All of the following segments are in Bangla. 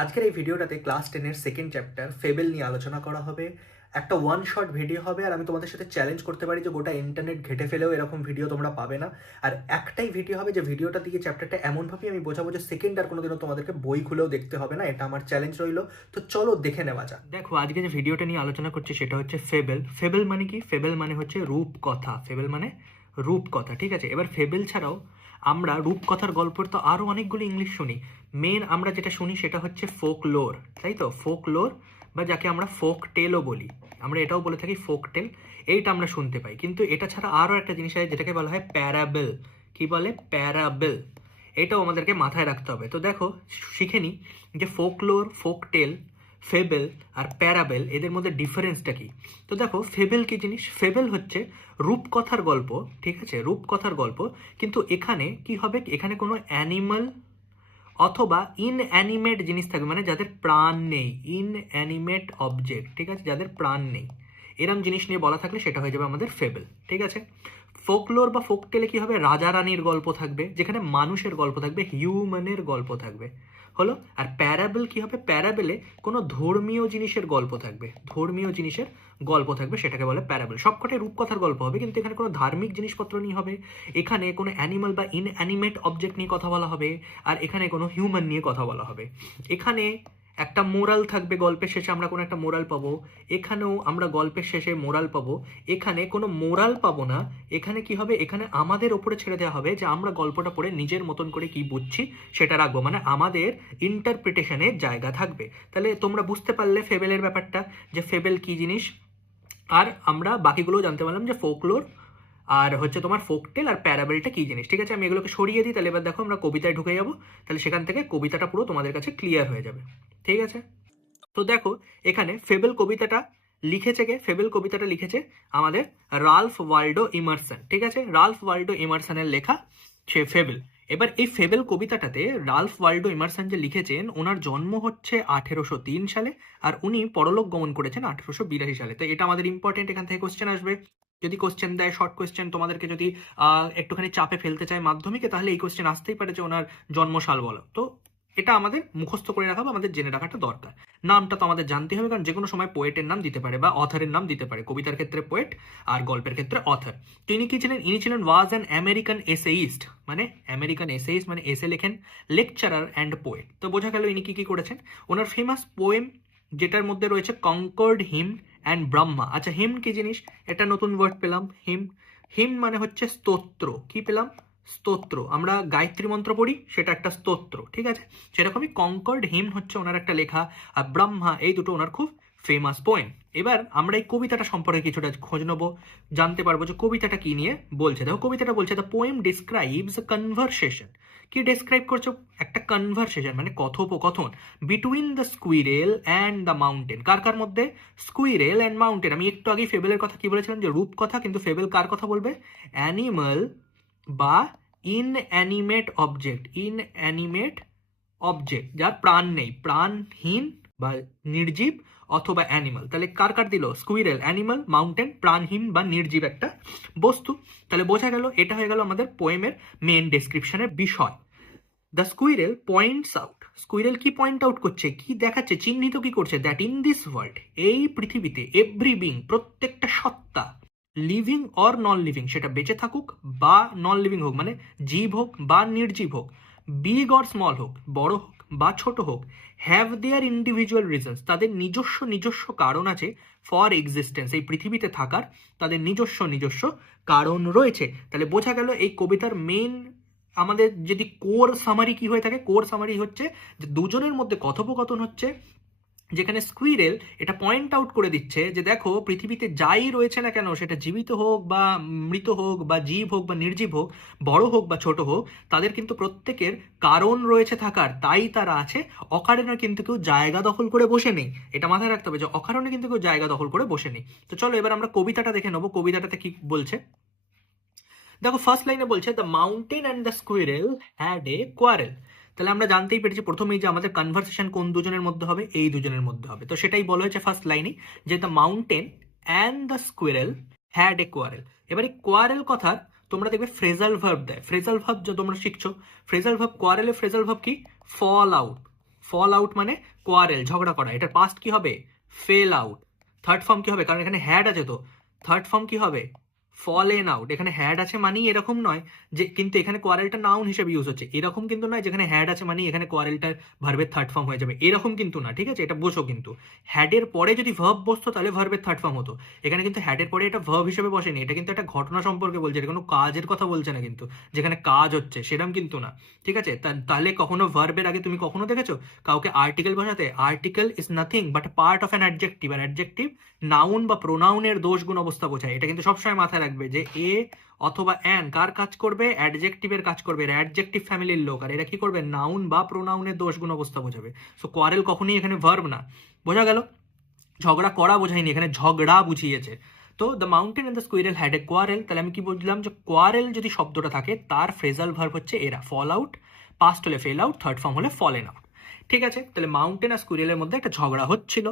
আজকের এই ভিডিওটাতে ক্লাস 10-এর সেকেন্ড চ্যাপ্টার ফেবেল নিয়ে আলোচনা করা হবে। একটা ওয়ান শট ভিডিও হবে, আর আমি তোমাদের সাথে চ্যালেঞ্জ করতে পারি যে গোটা ইন্টারনেট ঘেটে ফেলেও এরকম ভিডিও তোমরা পাবে না। আর একটাই ভিডিও হবে যে ভিডিওটা দিয়ে চ্যাপ্টারটা এমনভাবেই আমি বোঝাবো যে সেকেন্ড আর কোনোদিনও তোমাদেরকে বই খুলেও দেখতে হবে না। এটা আমার চ্যালেঞ্জ রইলো। তো চলো দেখে নেওয়া যাক। দেখো, আজকে যে ভিডিওটা নিয়ে আলোচনা করছি সেটা হচ্ছে ফেবেল। ফেবেল মানে কি? ফেবেল মানে হচ্ছে রূপকথা। ফেবেল মানে রূপকথা, ঠিক আছে? এবার ফেবেল ছাড়াও আমরা রূপকথার গল্পের তো আরও অনেকগুলো ইংলিশ শুনি। মেন আমরা যেটা শুনি সেটা হচ্ছে ফোক লোর, তাই তো? ফোক লোর বা যাকে আমরা ফোক টেলও বলি, আমরা এটাও বলে থাকি ফোক টেল। এইটা আমরা শুনতে পাই, কিন্তু এটা ছাড়া আরও একটা জিনিস আছে যেটাকে বলা হয় প্যারাবেল। কি বলে? প্যারাবেল। এটাও আমাদেরকে মাথায় রাখতে হবে। তো দেখো, শিখে নিই যে ফোক লোর, ফোক টেল, ফেবেল আর প্যারাবেল, এদের মধ্যে ডিফারেন্সটা কি। তো দেখো, ফেবেল কি জিনিস? ফেবেল হচ্ছে রূপকথার গল্প, ঠিক আছে? রূপকথার গল্প, কিন্তু এখানে কি হবে, এখানে কোনো অ্যানিমাল অথবা ইনঅ্যানিমেট জিনিস থাকবে, মানে যাদের প্রাণ নেই, ইনঅ্যানিমেট অবজেক্ট, ঠিক আছে? যাদের প্রাণ নেই, এরম জিনিস নিয়ে বলা থাকলে সেটা হয়ে যাবে আমাদের ফেবেল, ঠিক আছে? ফোকলোর বা ফোকটেলে কি হবে? রাজা রানীর গল্প থাকবে, যেখানে মানুষের গল্প থাকবে, হিউম্যানের গল্প থাকবে, হলো। আর প্যারাবেল কি হবে? প্যারাবেলে কোনো ধর্মীয় জিনিসের গল্প থাকবে, ধর্মীয় জিনিসের গল্প থাকবে, সেটাকে বলে প্যারাবেল। সবকটাই রূপকথার গল্প হবে, কিন্তু এখানে কোনো ধার্মিক জিনিসপত্র নিয়ে হবে, এখানে কোনো অ্যানিমাল বা ইনঅ্যানিমেট অবজেক্ট নিয়ে কথা বলা হবে, আর এখানে কোনো হিউম্যান নিয়ে কথা বলা হবে। এখানে একটা মোরাল থাকবে, গল্পের শেষে আমরা কোনো একটা মোরাল পাবো। এখানেও আমরা গল্পের শেষে মোরাল পাবো। এখানে কোনো মোরাল পাবো না। এখানে কি হবে? এখানে আমাদের ওপরে ছেড়ে দেওয়া হবে যে আমরা গল্পটা পড়ে নিজের মতন করে কি বুঝছি সেটা রাখবো, মানে আমাদের ইন্টারপ্রিটেশনের জায়গা থাকবে। তাহলে তোমরা বুঝতে পারলে ফেবেলের ব্যাপারটা, যে ফেবেল কি জিনিস। আর আমরা বাকিগুলোও জানতে পারলাম যে ফোকলোর আর হচ্ছে তোমার ফোকটেল আর প্যারাবেলটা কি জিনিস, ঠিক আছে? আমি এগুলোকে সরিয়ে দিই, তাহলে এবার দেখো আমরা কবিতায় ঢুকে যাবো। তাহলে সেখান থেকে কবিতাটা পুরো তোমাদের কাছে ক্লিয়ার হয়ে যাবে, ঠিক আছে? তো দেখো, এখানে ফেবেল কবিতাটা লিখেছে কে? ফেবেল কবিতাটা লিখেছে আমাদের রালফ ওয়াল্ডো ইমারসন, ঠিক আছে? রালফ ওয়াল্ডো ইমারসনের লেখা সে ফেবেল। এবার এই ফেবেল কবিতাটাতে রালফ ওয়াল্ডো ইমারসন যে লিখেছেন, ওনার জন্ম হচ্ছে 1803 সালে, আর উনি পরলোক গমন করেছেন 1882 সালে। তো এটা আমাদের ইম্পর্টেন্ট, এখান থেকে কোশ্চেন আসবে। যদি কোশ্চেন দেয় শর্ট কোশ্চেন, তোমাদেরকে যদি একটুখানি চাপে ফেলতে চায় মাধ্যমিকে, তাহলে এই কোশ্চেন আসতেই পারে যে ওনার জন্মসাল বলো। তো এটা আমাদের মুখস্থ করে রাখা বা আমাদের জেনে রাখাটা দরকার। নামটা তো আমাদের জানতে হবে, কারণ যে কোনো সময় পোয়েটের নাম দিতে পারে বা অথারের নাম দিতে পারে। কবিতার ক্ষেত্রে পোয়েট আর গল্পের ক্ষেত্রে অথার। তো ইনি কি ছিলেন? ইনি ছিলেন ওয়াজ অ্যান আমেরিকান এসেইস্ট, মানে আমেরিকান এসেইস্ট মানে এসে লেখেন, লেকচারার অ্যান্ড পোয়েট। তো বোঝা গেল ইনি কি কি করেছেন। ওনার ফেমাস পোয়েম যেটার মধ্যে রয়েছে কনকর্ড হিম অ্যান্ড ব্রহ্মা। আচ্ছা, হিম কি জিনিস? এটা নতুন ওয়ার্ড পেলাম, হিম। হিম মানে হচ্ছে স্তোত্র। কি পেলাম? স্তোত্র। আমরা গায়ত্রী মন্ত্র পড়ি, সেটা একটা স্তোত্র, ঠিক আছে? সেরকমই কনকর্ড হিম হচ্ছে ওনার একটা লেখা, আর ব্রহ্মা, এই দুটো ওনার খুব ফেমাস পোয়েম। এবার আমরা এই কবিতাটা সম্পর্কে কিছুটা খোঁজ নেবো, জানতে পারবো যে কবিতাটা কি নিয়ে বলছে। দেখো, কবিতাটা বলছে দ্য পোয়েম ডিসক্রাইবস কনভারসেশন। কি ডেসক্রাইব করছো? একটা কনভারসেশন মানে কথোপকথন between the squirrel and the mountain. কার কার মধ্যে? Squirrel and mountain. আমি একটু আগে ফেবেলের কথা কি বলেছিলাম, যে রূপকথা, কিন্তু ফেবেল কার কথা বলবে? অ্যানিমাল বা ইনঅ্যানিমেট অবজেক্ট, ইনঅ্যানিমেট অবজেক্ট যার প্রাণ নেই, প্রাণহীন বা নির্জীব, অথবা অ্যানিমাল। তাহলে কার কার দিল? স্কুইরেল, অ্যানিমাল, মাউন্টেন, প্রাণহীন বা নির্জীব একটা বস্তু। তাহলে বোঝা গেল, এটা হয়ে গেল আমাদের পোয়েমের মেন ডেসক্রিপশনের বিষয়। The squirrel points out. Squirrel কি পয়েন্ট আউট করছে, কি দেখাচ্ছে, চিহ্নিত কি করছে? দ্যাট ইন দিস ওয়ার্ল্ড, এই পৃথিবীতে, এভরি বিং, প্রত্যেকটা সত্তা, লিভিং অর নন লিভিং, সেটা বেঁচে থাকুক বা নন লিভিং হোক, মানে জীব হোক বা নির্জীব হোক, বিগ অর স্মল হোক, বড় হোক বা ছোট হোক, হ্যাভ দেয়ার ইন্ডিভিজুয়াল রিজনস, তাদের নিজস্ব নিজস্ব কারণ আছে। ফর এক্সিস্টেন্স, এই পৃথিবীতে থাকার তাদের নিজস্ব নিজস্ব কারণ রয়েছে। তাহলে বোঝা গেল এই কবিতার মেন, আমাদের যদি কোর সামারি কি হয়ে থাকে, কোর সামারি হচ্ছে যে দুজনের মধ্যে কথোপকথন হচ্ছে, যেখানে স্কুইরেল এটা পয়েন্ট আউট করে দিচ্ছে যে দেখো, পৃথিবীতে যাই রয়েছে না কেন, সেটা জীবিত হোক বা মৃত হোক বা জীব হোক বা নির্জীব হোক, বড় হোক বা ছোট হোক, তাদের কিন্তু প্রত্যেকের কারণ রয়েছে থাকার, তাই তারা আছে। অকারণে কিন্তু কেউ জায়গা দখল করে বসে নেই, এটা মাথায় রাখতে হবে যে অকারণে কিন্তু কেউ জায়গা দখল করে বসে নেই। তো চলো এবার আমরা কবিতাটা দেখে নেবো, কবিতাটাতে কি বলছে। দেখো, ফার্স্ট লাইনে বলছে the mountain and the squirrel had a quarrel. তাহলে আমরা জানতেই পেরেছি প্রথমেই যে আমাদের কনভারসেশন কোন দুজনের মধ্যে হবে, এই দুজনের মধ্যে হবে। তো সেটাই বলা হয়েছে ফার্স্ট লাইনে, যে the mountain and the squirrel had a quarrel. এবারে কোয়ারেল কথার তোমরা দেখবে ফ্রেজাল ভার্ব দেয়। ফ্রেজাল ভার্ব যে তোমরা শিখছো, ফ্রেজাল ভার্ব কোয়ারেলের ফ্রেজাল ভার্ব কি? Fall out. ফল আউট মানে কোয়ারেল, ঝগড়া করা। এটার পাস্ট কি হবে? Fail out. থার্ড ফর্ম কি হবে? কারণ এখানে হ্যাড আছে, তো থার্ড ফর্ম কি হবে? Fallen out. এখানে হ্যাড আছে মানেই এরকম নয় যে, কিন্তু এখানে কোয়ারেলটা নাউন হিসেবে ইউজ হচ্ছে, এরকম কিন্তু নয় যেখানে হ্যাড আছে মানেই এখানে কোয়ারেলটার ভার্বের থার্ড ফর্ম হয়ে যাবে, এরকম কিন্তু না, ঠিক আছে? এটা বোঝো কিন্তু। হ্যাডের পরে যদি ভার্ব বসতো তাহলে ভার্বের থার্ড ফর্ম হতো, এখানে কিন্তু হ্যাডের পরে এটা ভার্ব হিসেবে বসেনি, এটা কিন্তু একটা ঘটনা সম্পর্কে বলছে, এটা কোনো কাজের কথা বলছে না কিন্তু, যেখানে কাজ হচ্ছে সেরকম কিন্তু না, ঠিক আছে? তাহলে কখনো ভার্বের আগে তুমি কখনো দেখেছো কাউকে আর্টিকেল বসাতে? Article is nothing but part of an adjective, আর অ্যাডজেক্টিভ নাউন বা প্রোনাউনের দোষ গুণ অবস্থা বোঝায়। এটা কিন্তু সবসময় মাথায় রাখবে যে এ অথবা অ্যান কার কাজ করবে? অ্যাডজেক্টিভের কাজ করবে, এরা অ্যাডজেক্টিভ ফ্যামিলির লোক, আর এরা কি করবে? নাউন বা প্রোনাউনের দোষ গুণ অবস্থা বোঝাবে। সো কোয়ারেল কখনই এখানে ভার্ব না। বোঝা গেল? ঝগড়া করা বোঝায়নি, এখানে ঝগড়া বুঝিয়েছে। তো the mountain and the squirrel had a quarrel, তাহলে আমি কি বুঝলাম? যে কোয়ারেল যদি শব্দটা থাকে তার ফ্রেজাল ভার্ব হচ্ছে এরা, ফল আউট, পাস্ট হলে ফেল আউট, থার্ড ফর্ম হলে ফলেন আউট। ঠিক আছে, তাহলে মাউন্টেন আর স্কুইরেলের মধ্যে একটা ঝগড়া হচ্ছিল।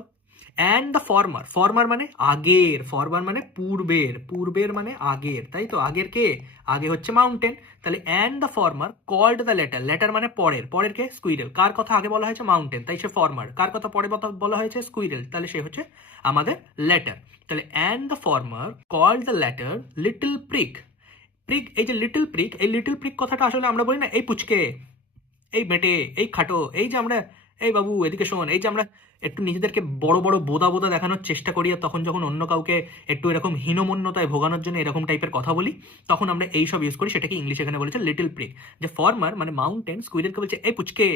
অ্যান্ড দ্য ফর্মার, ফর্মার মানে আগের, ফর্মার মানে পূর্বের, পূর্বের মানে আগের, তাই তো? আগের কে? আগে হচ্ছে মাউন্টেন। তাহলে and the former called the latter, latter মানে পরের, পরের কে? স্কুইরেল। কার কথা আগে বলা হয়েছে? মাউন্টেন, তাই সে ফর্মার। কার কথা পরে বলা হয়েছে? স্কুইরেল, তাহলে সে হচ্ছে আমাদের লেটার। তাহলে and the former called the latter little prig. Prig, এই যে লিটল প্রিক, এই লিটল প্রিক কথাটা আসলে আমরা বলি না এই পুচকে, এই বেটে, এই খাটো, এই যে আমরা, এই বাবু এদিকে শোন, এই যে আমরা একটু নিজেদেরকে বড় বড় বোদা বোদা দেখানোর চেষ্টা করি, আর তখন যখন অন্য কাউকে একটু এরকম হীনমন্যতায় ভোগানোর জন্য এরকম টাইপের কথা বলি, তখন আমরা এই সব ইউজ করি। সেটাকে ইংলিশ এখানে বলেছে লিটল প্রিক। যে ফর্মার মানে মাউন্টেন স্কুইরেলকে বলছে এই পুচকে,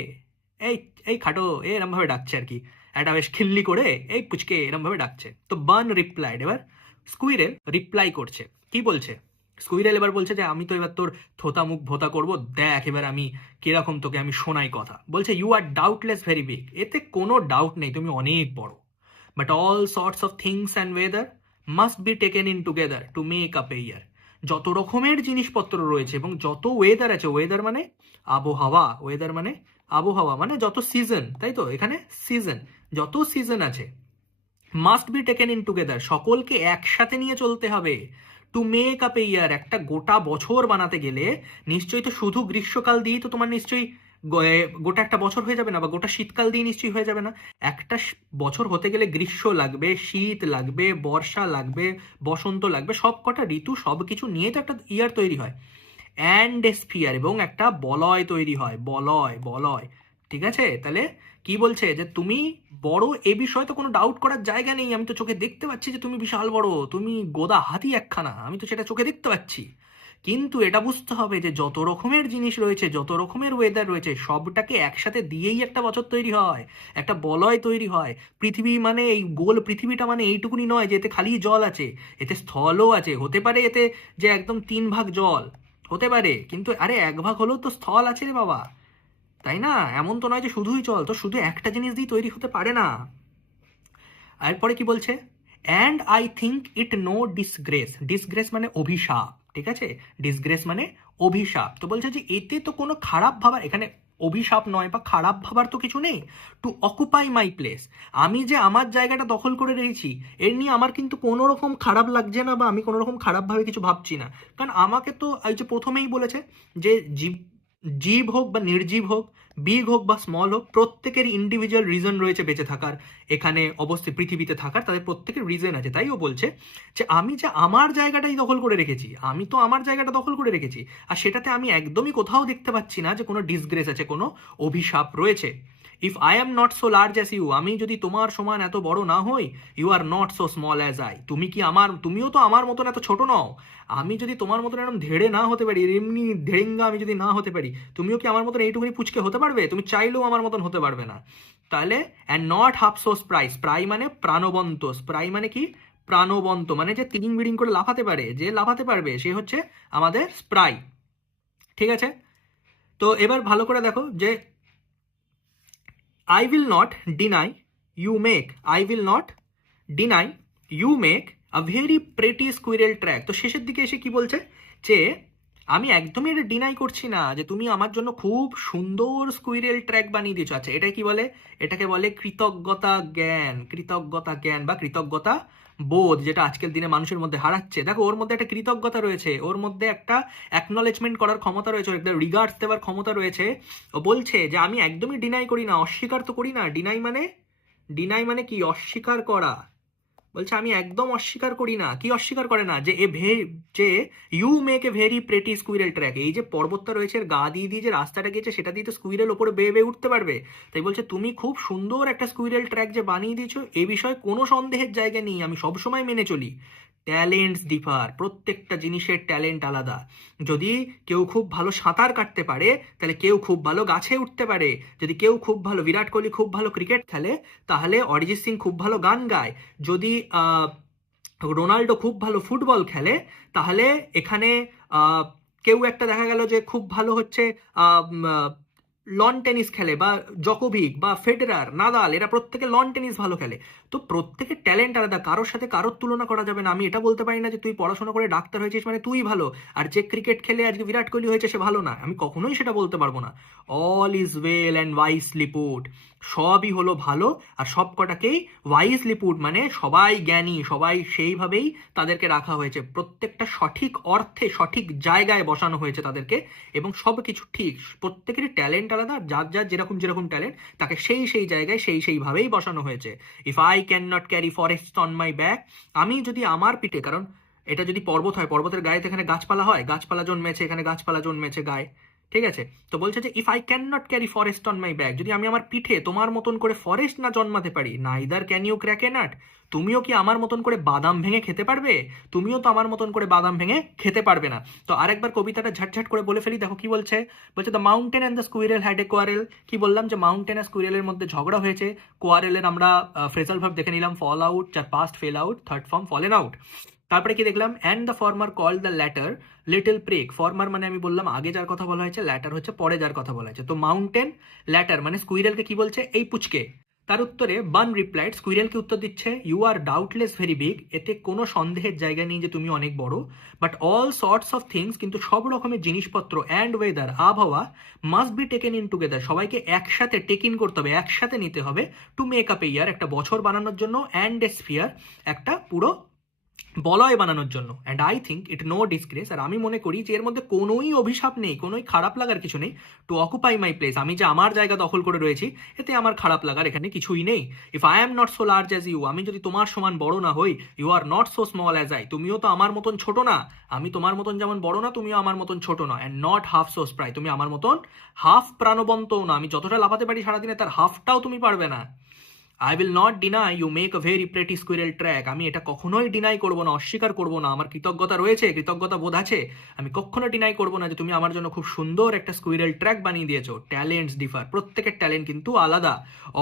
এই এই খাটো, এরম ভাবে ডাকছে আর কি, একটা বেশ খিল্লি করে, এই পুচকে এরম ভাবে ডাকছে। তো বার্ন রিপ্লাইড, এবার স্কুইরেল রিপ্লাই করছে, কি বলছে? স্কুইরেল এবার বলছে যে আমি তো এবার তোর থোতা মুখ ভোতা করবো, দেখ এবার আমি কিরকম তোকে আমি শোনাই কথা। বলছে you are doubtless very big, এতে কোনো ডাউট নেই তুমি অনেক বড়। But all sorts of things and weather must be taken in together to make up a year. যত রকমের জিনিসপত্র রয়েছে এবং যত ওয়েদার আছে, ওয়েদার মানে আবহাওয়া, ওয়েদার মানে আবহাওয়া মানে যত সিজন, তাই তো? এখানে সিজন, যত সিজন আছে must be taken in together, সকলকে একসাথে নিয়ে চলতে হবে। To make up a year, একটা গোটা বছর বানাতে গেলে নিশ্চয়ই তো শুধু গ্রীষ্মকাল দিয়েই তো তোমার নিশ্চয়ই গোটা একটা বছর হয়ে যাবে না, বা গোটা শীতকাল দিয়ে নিশ্চয়ই হয়ে যাবে না। একটা বছর হতে গেলে গ্রীষ্ম লাগবে, শীত লাগবে, বর্ষা লাগবে, বসন্ত লাগবে, সব কটা ঋতু সব কিছু নিয়ে তো একটা ইয়ার তৈরি হয়। অ্যান্ড স্ফিয়ার, এবং একটা বলয় তৈরি হয়, বলয়, বলয়, ঠিক আছে? তাহলে কি বলছে? যে তুমি বড়, এ বিষয়ে তো কোনো ডাউট করার জায়গা নেই, আমি তো চোখে দেখতে পাচ্ছি যে তুমি বিশাল বড়, তুমি গোদা হাতি একখানা, আমি তো সেটা চোখে দেখতে পাচ্ছি। কিন্তু এটা বুঝতে হবে যে যত রকমের জিনিস রয়েছে, যত রকমের ওয়েদার রয়েছে, সবটাকে একসাথে দিয়েই একটা বছর তৈরি হয়, একটা বলয় তৈরি হয়। পৃথিবী মানে এই গোল পৃথিবীটা মানে এইটুকুনি নয় যে এতে খালি জল আছে, এতে স্থলও আছে, হতে পারে এতে যে একদম 3 ভাগ জল হতে পারে, কিন্তু আরে 1 ভাগ হলেও তো স্থল আছে রে বাবা, তাই না? এমন তো নয় যে শুধুই জল, তো শুধু একটা জিনিস দিয়ে তৈরি হতে পারে না। এরপরে কি বলছে? And I think it no disgrace, disgrace মানে অভিশাপ, ঠিক আছে? ডিসগ্রেস মানে অভিশাপ। তো বলছে যে এতে তো কোনো খারাপ ভাবার, এখানে অভিশাপ নয় বা খারাপ ভাবার তো কিছু নেই। টু অকুপাই মাই প্লেস, আমি যে আমার জায়গাটা দখল করে রেখেছি, এর নিয়ে আমার কিন্তু কোনো রকম খারাপ লাগছে না, বা আমি কোনো রকম খারাপভাবে কিছু ভাবছি না। কারণ আমাকে তো এই যে প্রথমেই বলেছে যে জীব, জীব হোক বা নির্জীব হোক, বিগ হোক বা স্মল হোক, প্রত্যেকের ইন্ডিভিজুয়াল রিজন রয়েছে বেঁচে থাকার, এখানে অবশ্যই পৃথিবীতে থাকার তাদের প্রত্যেকের রিজন আছে। তাই ও বলছে যে আমি যে আমার জায়গাটাই দখল করে রেখেছি, আমি তো আমার জায়গাটা দখল করে রেখেছি, আর সেটাতে আমি একদমই কোথাও দেখতে পাচ্ছি না যে কোনো ডিসগ্রেস আছে, কোনো অভিশাপ রয়েছে। If I am not so large as you, আমি যদি তোমার সমান এত বড় না হই, you are not so small as I, তুমি কি আমার, তুমিও তো আমার মতন এত ছোট নও। আমি যদি তোমার মতন এরকম ধেড়ে না হতে পারি, এমনি ধেড়েঙ্গা আমি যদি না হতে পারি, তুমিও কি আমার মতন এইটুকুনি পুচকে হতে পারবে? তুমি চাইলেও আমার মতন হতে পারবে না। তাহলে and not half so spry, spry মানে প্রাণবন্ত, স্প্রাই মানে কি? প্রাণবন্ত মানে যে তিরিং বিড়িং করে লাফাতে পারে, যে লাফাতে পারবে সে হচ্ছে আমাদের স্প্রাই, ঠিক আছে? তো এবার ভালো করে দেখো যে I will not deny you make, I will not deny you make a very pretty squirrel track। তো শেষের দিকে এসে কি বলছে? যে আমি একদমই এটা ডিনাই করছি না যে তুমি আমার জন্য খুব সুন্দর স্কুইরেল ট্র্যাক বানিয়ে দিয়েছো। আচ্ছা, এটা কি বলে? এটাকে বলে কৃতজ্ঞতা জ্ঞান, কৃতজ্ঞতা জ্ঞান বা কৃতজ্ঞতা বোধ যেটা আজকের দিনে মানুষের মধ্যে হারাচ্ছে। দেখো ওর মধ্যে একটা কৃতজ্ঞতা রয়েছে, ওর মধ্যে একটা অ্যাকনলেজমেন্ট করার ক্ষমতা রয়েছে, একটা রিগার্ডস দেওয়ার ক্ষমতা রয়েছে। ও বলছে যে আমি একদমই ডিনাই করি না, অস্বীকার তো করি না। ডিনাই মানে কি? অস্বীকার করা। বলছে আমি একদম অস্বীকার করি না। কি অস্বীকার করে না? যে যে you make a very pretty squirrel track. এই যে পর্বতটা রয়েছে এর গা দিয়ে দিয়ে যে রাস্তাটা গিয়েছে সেটা দিয়ে তো স্কুইরেল ওপরে বেয়ে বেয়ে উঠতে পারবে। তাই বলছে তুমি খুব সুন্দর একটা স্কুইরেল ট্র্যাক যে বানিয়ে দিয়েছো এ বিষয়ে কোনো সন্দেহের জায়গা নেই, আমি সবসময় মেনে চলি। ট্যালেন্টস ডিফার, প্রত্যেকটা জিনিসের ট্যালেন্ট আলাদা। যদি কেউ খুব ভালো সাঁতার কাটতে পারে তাহলে কেউ খুব ভালো গাছে উঠতে পারে। যদি কেউ খুব ভালো, বিরাট কোহলি খুব ভালো ক্রিকেট খেলে তাহলে অরিজিৎ সিং খুব ভালো গান গায়। যদি রোনাল্ডো খুব ভালো ফুটবল খেলে তাহলে এখানে আহ, কেউ একটা দেখা গেল যে খুব ভালো হচ্ছে লন টেনিস খেলে, বা জকোভিক বা ফেডেরার, নাদাল, এরা প্রত্যেকে লন টেনিস ভালো খেলে। তো প্রত্যেকের ট্যালেন্ট আলাদা, কারোর সাথে কারোর তুলনা করা যাবে না। আমি এটা বলতে পারি না যে তুই পড়াশোনা করে ডাক্তার হয়েছিস মানে তুই ভালো, আর যে ক্রিকেট খেলে আজকে বিরাট কোহলি হয়েছে সে ভালো না। আমি কখনোই সেটা বলতে পারবো না। All is well and wisely put, সবই হলো ভালো আর সব কটাকেই ওয়াইসলি পুট মানে সবাই জ্ঞানী, সবাই সেইভাবেই তাদেরকে রাখা হয়েছে, প্রত্যেকটা সঠিক অর্থে সঠিক জায়গায় বসানো হয়েছে তাদেরকে, এবং সব কিছু ঠিক। প্রত্যেকেরই ট্যালেন্ট আলাদা, যার যার যেরকম যেরকম ট্যালেন্ট তাকে সেই সেই জায়গায় সেই সেইভাবেই বসানো হয়েছে। If I can not carry forest on my back, আমি যদি আমার পিঠে, কারণ এটা যদি পর্বত হয়, পর্বতের গায়ে তো এখানে গাছপালা হয়, গাছপালা জন্মেছে এখানে, গাছপালা জন্মেছে গায়ে, ঠিক আছে? তো বলছে যে if I can not carry forest on my back, যদি আমি আমার পিঠে তোমার মতন করে ফরেস্ট না জন্মাতে পারি, neither can you crack a nut, তুমিও কি আমার মতন করে বাদাম ভেঙে খেতে পারবে? তুমিও তো আমার মতন করে বাদাম ভেঙে খেতে পারবে না। তো আরেকবার কবিতাটা ঝাটঝাট করে বলে ফেলি, দেখো কি বলছে। বলছে the mountain and the squirrel had a quarrel. কি বললাম যে মাউন্টেন আর স্কুইরেলের মধ্যে ঝগড়া হয়েছে। কোয়ারেলের আমরা ফ্রেজাল ভার্ব দেখে নিলাম, ফল আউট, যার past fell out, third form fallen out. তারপরে কি দেখলাম, and the former call the latter little prig. Former মানে আমি বললাম আগে যার কথা বলা হয়েছে, ল্যাটার হচ্ছে পরে যার কথা বলা হয়েছে। তো মাউন্টেন ল্যাটার মানে স্কুইরেলকে কি বলছে, এই পুচকে। তার উত্তরে বান রিপ্লাইড, স্কুইরেলকে উত্তর দিচ্ছে, you are doubtless very big, এতে কোনো সন্দেহের জায়গা নেই যে তুমি অনেক বড়, but all sorts of things, কিন্তু সব রকমের জিনিসপত্র, অ্যান্ড ওয়েদার, আবহাওয়া, must be taken in together, সবাইকে একসাথে টেক ইন করতে হবে, একসাথে নিতে হবে, to make up a year, একটা বছর বানানোর জন্য, অ্যান্ড এ স্ফিয়ার, একটা পুরো বলয় বানানোর জন্য। And I think it no disgrace, আর আমি মনে করি যে এর মধ্যে কোনোই অভিশাপ নেই, কোনোই খারাপ লাগার কিছু নেই। টু অকুপাই মাই প্লেস, আমি যে আমার জায়গা দখল করে রয়েছি এতে আমার খারাপ লাগার এখানে কিছুই নেই। If I am not so large as you, আমি যদি তোমার সমান বড় না হই, you are not so small as I, তুমিও তো আমার মতন ছোট না, আমি তোমার মতন যেমন বড় না তুমিও আমার মতন ছোট না, and not half so spry, তুমি আমার মতন হাফ প্রাণবন্তও না, আমি যতটা লাফাতে পারি সারাদিনে তার হাফটাও তুমি পারবে না। I will not deny you make a very pretty squirrel track, আমি এটা কখনোই ডিনাই করবো না, অস্বীকার করবো না, আমার কৃতজ্ঞতা রয়েছে, কৃতজ্ঞতা বোধ আছে, আমি কখনো ডিনাই করবো না যে তুমি আমার জন্য খুব সুন্দর একটা স্কুইরেল ট্র্যাক বানিয়ে দিয়েছো। ট্যালেন্টস ডিফার, প্রত্যেকের ট্যালেন্ট কিন্তু আলাদা।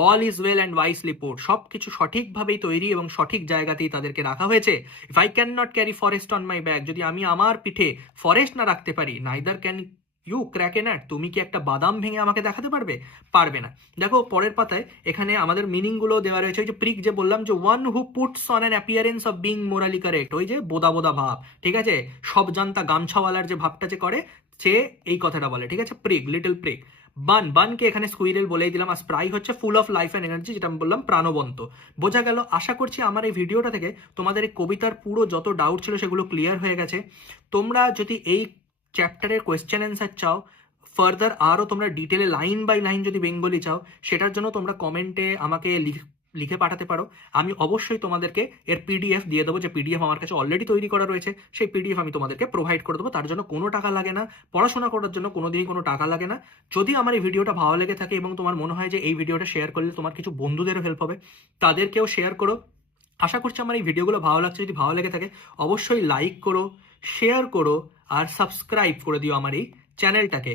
All is well and wisely put, সব কিছু সঠিকভাবেই তৈরি এবং সঠিক জায়গাতেই তাদেরকে রাখা হয়েছে। If I can not carry forest on my back, যদি আমি আমার পিঠে ফরেস্ট না রাখতে পারি, neither can you crack a nut, তুমি কি একটা বাদাম ভেঙে আমাকে দেখাতে পারবে? পারবে না। দেখো পরের পাতায় এখানে আমাদের মিনিং গুলো দেওয়া রয়েছে। ওই যে প্রিক যে বললাম, যে one who puts on an appearance of being morally correct, ওই যে বোদা বোদা ভাব, ঠিক আছে, সব জানতা গামছাওয়ালার যে ভাবটা যে করে সে এই কথাটা বলে, ঠিক আছে, প্রিক, লিটল প্রিক। বানকে এখানে স্কুইরেল বলেই দিলাম, আর স্প্রাই হচ্ছে full of life and energy, যেটা আমি বললাম প্রাণবন্ত। বোঝা গেল? আশা করছি আমার এই ভিডিওটা থেকে তোমাদের এই কবিতার পুরো যত ডাউট ছিল সেগুলো ক্লিয়ার হয়ে গেছে। তোমরা যদি এই চ্যাপ্টারের কোয়েশ্চেন অ্যান্সার চাও, ফার্দার আরও তোমরা ডিটেলে লাইন বাই লাইন যদি বেঙ্গলি চাও, সেটার জন্য তোমরা কমেন্টে আমাকে লিখে পাঠাতে পারো। আমি অবশ্যই তোমাদেরকে এর পিডিএফ দিয়ে দেবো, যে পিডিএফ আমার কাছে অলরেডি তৈরি করা রয়েছে, সেই পিডিএফ আমি তোমাদেরকে প্রোভাইড করে দেবো। তার জন্য কোনো টাকা লাগে না, পড়াশোনা করার জন্য কোনোদিনই কোনো টাকা লাগে না। যদি আমার এই ভিডিওটা ভালো লেগে থাকে এবং তোমার মনে হয় যে এই ভিডিওটা শেয়ার করলে তোমার কিছু বন্ধুদেরও হেল্প হবে, তাদেরকেও শেয়ার করো। আশা করছি আমার এই ভিডিওগুলো ভালো লাগছে। যদি ভালো লেগে থাকে অবশ্যই লাইক করো, শেয়ার করো, আর সাবস্ক্রাইব করে দিও আমার এই চ্যানেলটাকে।